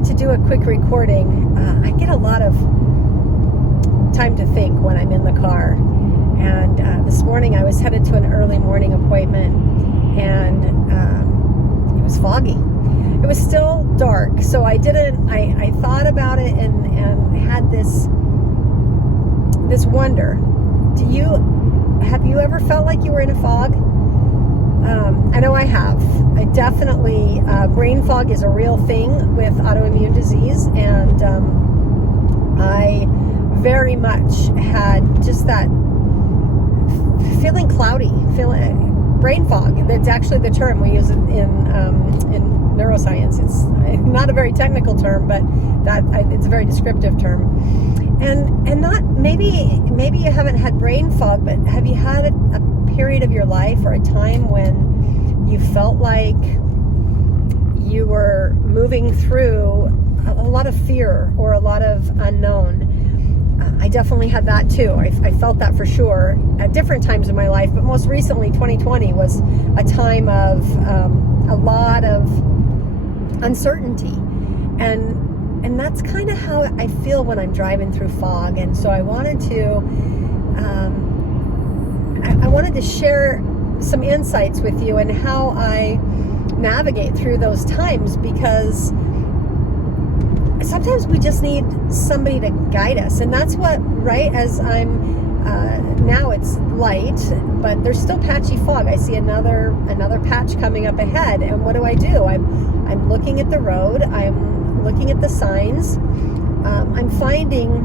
decided to do a quick recording. I get a lot of time to think when I'm in the car. And this morning I was headed to an early morning appointment, and it was foggy. It was still dark, so I thought about it and had this wonder. Have you ever felt like you were in a fog? I know I have. I definitely, brain fog is a real thing with autoimmune disease, and I very much had just that feeling cloudy, brain fog. That's actually the term we use in neuroscience. It's not a very technical term, but it's a very descriptive term. And not maybe you haven't had brain fog, but have you had a period of your life or a time when you felt like you were moving through a lot of fear or a lot of unknown? I definitely had that too. I felt that for sure at different times in my life, but most recently 2020 was a time of a lot of uncertainty, and that's kind of how I feel when I'm driving through fog. And so I wanted to share some insights with you and how I navigate through those times, because sometimes we just need somebody to guide us. And that's what, right, as I'm now it's light, but there's still patchy fog. I see another patch coming up ahead, and what do? I'm looking at the road, I'm looking at the signs, I'm finding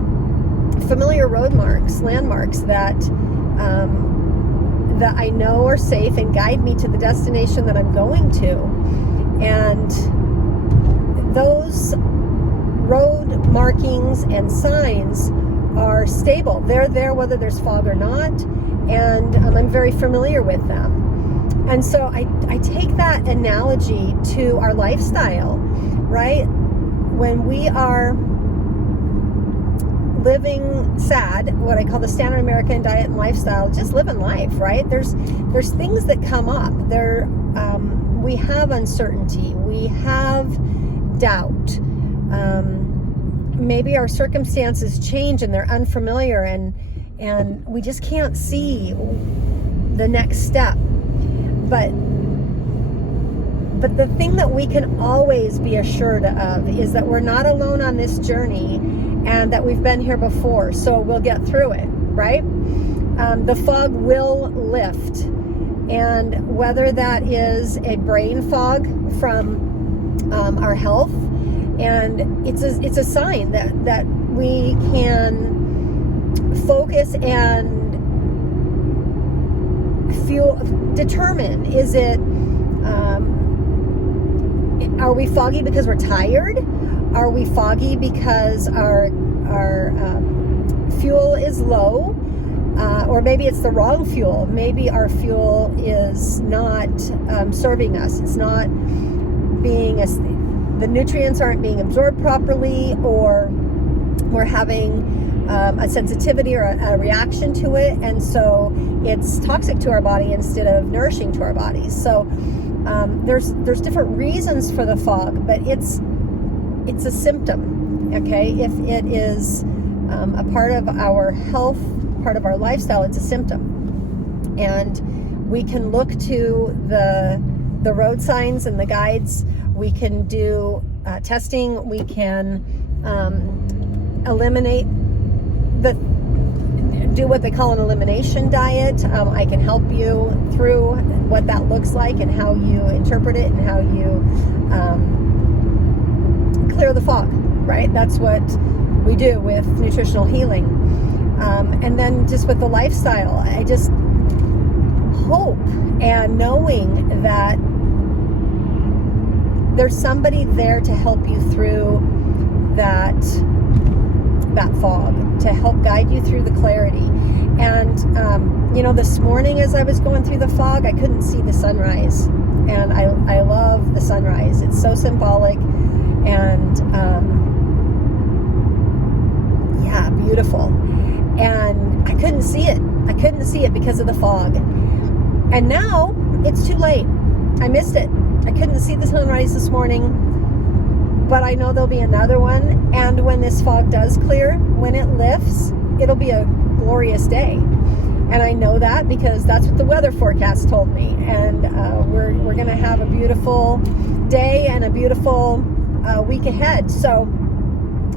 familiar road marks, landmarks that I know are safe and guide me to the destination that I'm going to. And those road markings and signs are stable. They're there whether there's fog or not, and I'm very familiar with them. And so I take that analogy to our lifestyle, right? When we are living SAD, what I call the standard American diet and lifestyle, just living life, right? There's things that come up. We have uncertainty, we have doubt. Maybe our circumstances change and they're unfamiliar, and we just can't see the next step. But the thing that we can always be assured of is that we're not alone on this journey, and that we've been here before, so we'll get through it, right? The fog will lift, and whether that is a brain fog from our health, and it's a sign that we can focus and determine, is it, are we foggy because we're tired? Are we foggy because our fuel is low? Or maybe it's the wrong fuel. Maybe our fuel is not serving us. It's not the nutrients aren't being absorbed properly, or we're having a sensitivity or a reaction to it, and so it's toxic to our body instead of nourishing to our bodies. So there's different reasons for the fog, but it's a symptom, okay? If it is a part of our health, part of our lifestyle, it's a symptom. And we can look to the road signs and the guides. We can do testing. We can do what they call an elimination diet. I can help you through what that looks like and how you interpret it and how you clear the fog, right? That's what we do with nutritional healing. And then just with the lifestyle, I just hope, and knowing that there's somebody there to help you through that fog, to help guide you through the clarity. And this morning as I was going through the fog, I couldn't see the sunrise, and I love the sunrise. It's so symbolic and beautiful, and I couldn't see it because of the fog. And now it's too late. I missed it. I couldn't see the sunrise this morning. but I know there'll be another one. And when this fog does clear, when it lifts, it'll be a glorious day. And I know that because that's what the weather forecast told me. And we're going to have a beautiful day and a beautiful week ahead. So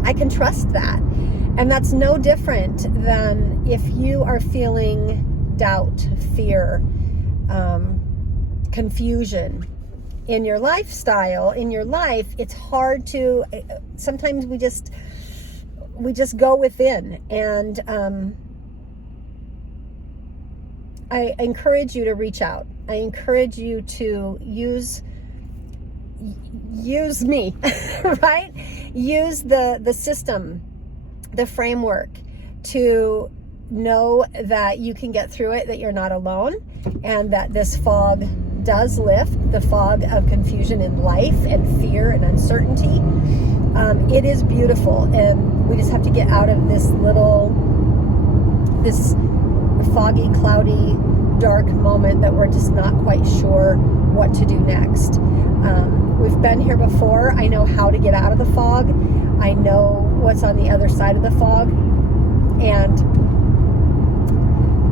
I can trust that. And that's no different than if you are feeling doubt, fear, confusion in your lifestyle, in your life. It's hard to, sometimes we just go within. And I encourage you to reach out. I encourage you to use me, right? Use the system, the framework, to know that you can get through it, that you're not alone, and that this fog does lift, the fog of confusion in life and fear and uncertainty. It is beautiful, and we just have to get out of this foggy, cloudy, dark moment that we're just not quite sure what to do next. We've been here before. I know how to get out of the fog. I know what's on the other side of the fog. And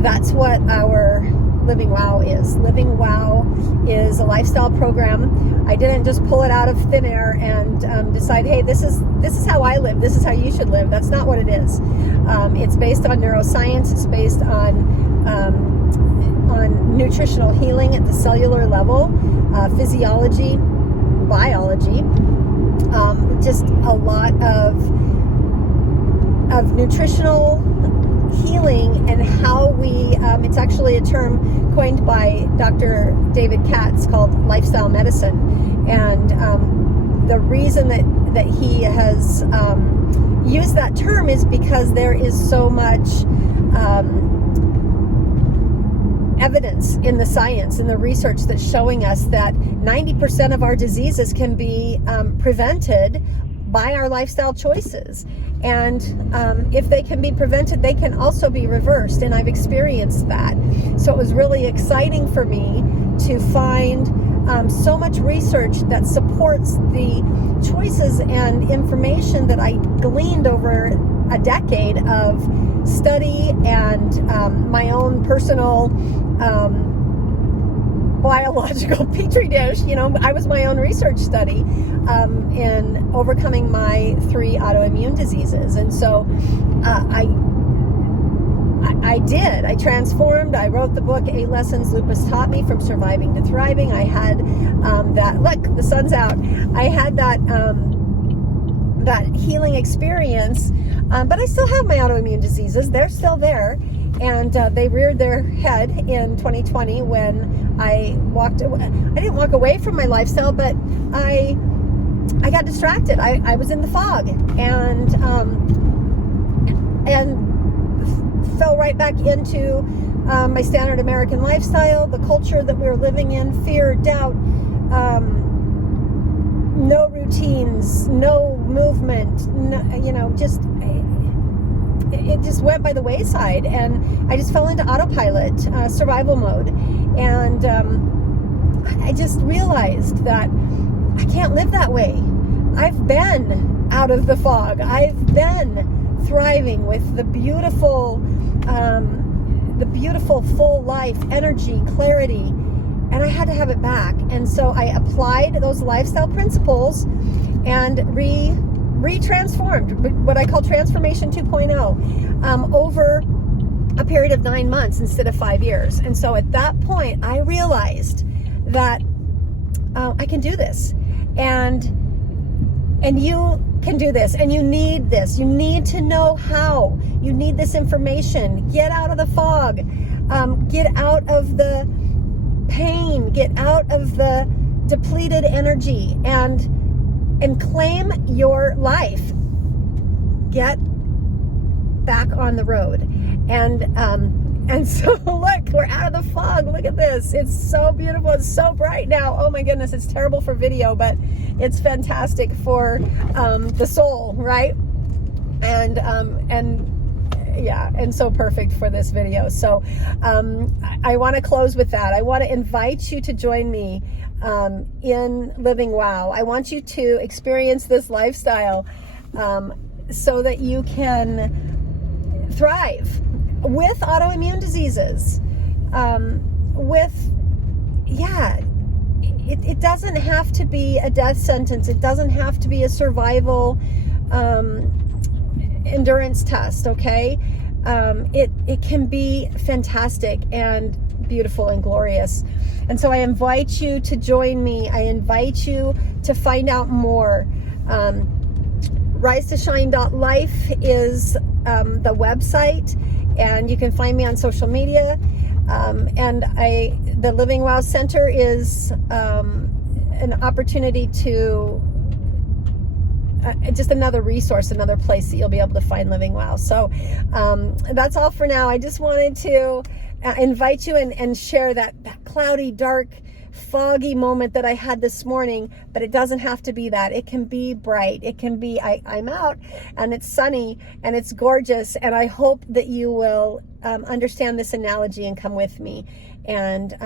that's what our Living Wow is. Living Wow is a lifestyle program. I didn't just pull it out of thin air and decide, hey, this is how I live. This is how you should live. That's not what it is. It's based on neuroscience. It's based on nutritional healing at the cellular level, physiology, biology, just a lot of nutritional healing, and how we, it's actually a term coined by Dr. David Katz called lifestyle medicine. And the reason that he has used that term is because there is so much evidence in the science and the research that's showing us that 90% of our diseases can be prevented by our lifestyle choices. And if they can be prevented, they can also be reversed. And I've experienced that. So it was really exciting for me to find so much research that supports the choices and information that I gleaned over a decade of study and my own personal biological petri dish. I was my own research study in overcoming my 3 autoimmune diseases. And so I transformed. I wrote the book, 8 Lessons Lupus Taught Me from Surviving to Thriving. I had that, look, the sun's out. I had that healing experience, but I still have my autoimmune diseases. They're still there. And they reared their head in 2020 when I didn't walk away from my lifestyle, but I got distracted. I was in the fog and fell right back into my standard American lifestyle, the culture that we were living in, fear, doubt, no routines, no movement, it just went by the wayside, and I just fell into autopilot, survival mode. And I just realized that I can't live that way. I've been out of the fog. I've been thriving with the beautiful full life, energy, clarity, and I had to have it back. And so I applied those lifestyle principles and re-transformed, what I call Transformation 2.0, over a period of 9 months instead of 5 years. And so at that point, I realized that I can do this, and you can do this, and you need this. You need to know how. You need this information. Get out of the fog. Get out of the pain. Get out of the depleted energy, and claim your life. Get back on the road. And so look, we're out of the fog. Look at this. It's so beautiful. It's so bright now. Oh my goodness, it's terrible for video, but it's fantastic for the soul, right? And Yeah, and so perfect for this video. So I want to close with that. I want to invite you to join me in Living Wow. I want you to experience this lifestyle so that you can thrive with autoimmune diseases. It doesn't have to be a death sentence. It doesn't have to be a survival endurance test, okay? It can be fantastic and beautiful and glorious. And so I invite you to join me. I invite you to find out more. RiseToShine.life is the website, and you can find me on social media. And the Living Wow Center is an opportunity to just another resource, another place that you'll be able to find Living Wow. So that's all for now. I just wanted to invite you and share that cloudy, dark, foggy moment that I had this morning, but it doesn't have to be that. It can be bright. It can be, I'm out and it's sunny and it's gorgeous. And I hope that you will understand this analogy and come with me. And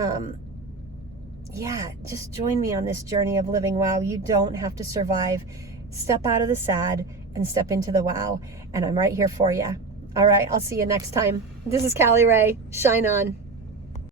just join me on this journey of living wow. You don't have to survive. Step out of the sad and step into the wow. And I'm right here for you. All right, I'll see you next time. This is Callie Ray. Shine on.